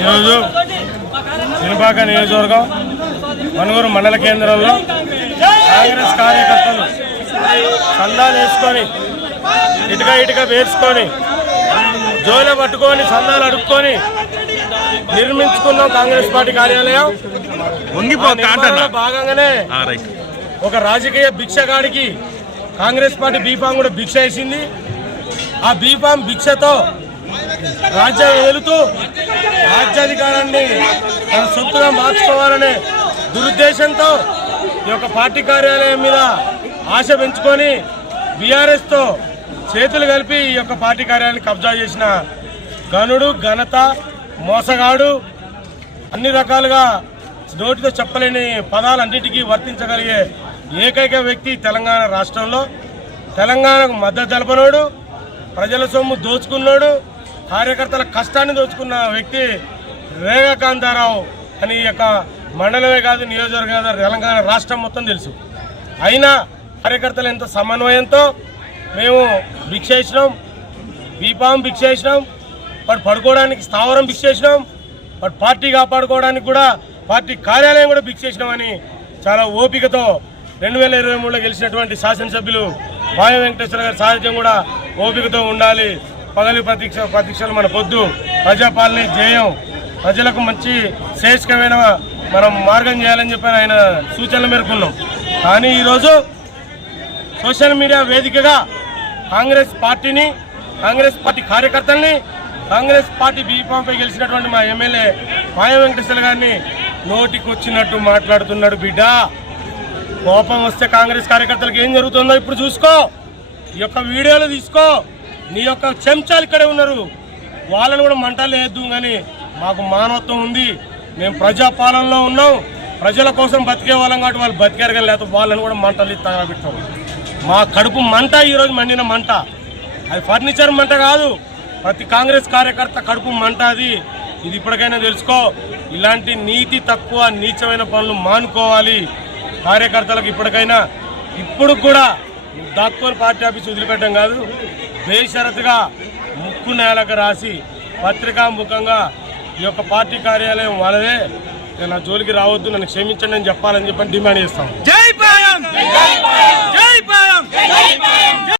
ఈరోజు చినపాక నియోజకవర్గం మనుగురు మండల కేంద్రంలో కాంగ్రెస్ కార్యకర్తలు సందాలు వేసుకొని ఇటుక ఇటుక వేసుకొని జోలు పట్టుకొని సందాలు అడుక్కొని నిర్మించుకున్నాం కాంగ్రెస్ పార్టీ కార్యాలయం. భాగంగానే ఒక రాజకీయ భిక్షగాడికి కాంగ్రెస్ పార్టీ బీఫామ్ కూడా భిక్ష వేసింది. ఆ బీఫామ్ భిక్షతో రాజ్యాన్ని ఏలుతూ రాజ్యాధికారాన్ని తన సొంతుగా మార్చుకోవాలనే దురుద్దేశంతో ఈ యొక్క పార్టీ కార్యాలయం మీద ఆశ పెంచుకొని బీఆర్ఎస్తో చేతులు కలిపి ఈ యొక్క పార్టీ కార్యాలయాన్ని కబ్జా చేసిన గనుడు ఘనత మోసగాడు అన్ని రకాలుగా నోటితో చెప్పలేని పదాలన్నిటికీ వర్తించగలిగే ఏకైక వ్యక్తి తెలంగాణ రాష్ట్రంలో. తెలంగాణకు మద్దతు తెలపనోడు ప్రజల సొమ్ము దోచుకున్నాడు కార్యకర్తల కష్టాన్ని దోచుకున్న వ్యక్తి రేఖాకాంతారావు అని ఈ యొక్క మండలమే కాదు నియోజకవర్గం కాదు తెలంగాణ రాష్ట్రం మొత్తం తెలుసు. అయినా కార్యకర్తలు ఎంతో సమన్వయంతో మేము భిక్ష ఇచ్చినాం బీపాం భిక్ష చేసినాం వాడు పడుకోవడానికి స్థావరం భిక్ష చేసినాం వాడు పార్టీ కాపాడుకోవడానికి కూడా పార్టీ కార్యాలయం కూడా భిక్ష చేసినామని చాలా ఓపికతో రెండు వేల ఇరవై మూడులో గెలిచినటువంటి శాసనసభ్యులు మాయ వెంకటేశ్వర గారి సాహిత్యం కూడా ఓపికతో ఉండాలి. పగలి ప్రతీక్ష ప్రతీక్షలు మన పొద్దు ప్రజాపాలన జయం. ప్రజలకు మంచి శ్రేష్ఠమైన మనం మార్గం చేయాలని చెప్పి ఆయన సూచనలు మేరకున్నాం కానీ ఈరోజు సోషల్ మీడియా వేదికగా కాంగ్రెస్ పార్టీని కాంగ్రెస్ పార్టీ కార్యకర్తల్ని కాంగ్రెస్ పార్టీ బీఫామ్పై గెలిచినటువంటి మా ఎమ్మెల్యే మాయ వెంకటేశ్వర గారిని నోటికొచ్చినట్టు మాట్లాడుతున్నాడు బిడ్డ. కోపం వస్తే కాంగ్రెస్ కార్యకర్తలకు ఏం జరుగుతుందో ఇప్పుడు చూసుకో. ఈ యొక్క వీడియోలు తీసుకో. నీ యొక్క చెంచాలు ఇక్కడే ఉన్నారు. వాళ్ళని కూడా మంటలు వేద్దు కానీ మాకు మానవత్వం ఉంది. మేము ప్రజాపాలనలో ఉన్నాం. ప్రజల కోసం బతికే వాళ్ళం కాబట్టి వాళ్ళు బతికారు కానీ లేకపోతే వాళ్ళని కూడా మంటలు తగలబెట్టాం మా కడుపు మంట ఈరోజు మండిన మంట. అది ఫర్నిచర్ మంట కాదు. ప్రతి కాంగ్రెస్ కార్యకర్త కడుపు మంట అది. ఇది ఇప్పటికైనా తెలుసుకో. ఇలాంటి నీతి తక్కువ నీచమైన పనులు మానుకోవాలి. కార్యకర్తలకు ఇప్పటికైనా ఇప్పుడు కూడా దాక్కోని పార్టీ ఆఫీస్ వదిలిపెట్టడం కాదు బేషరతుగా ముక్కు నేలకు రాసి పత్రికా ముఖంగా ఈ యొక్క పార్టీ కార్యాలయం వాళ్ళదే. నా జోలికి రావద్దు నన్ను క్షమించండి అని చెప్పాలని చెప్పని డిమాండ్ చేస్తాం జై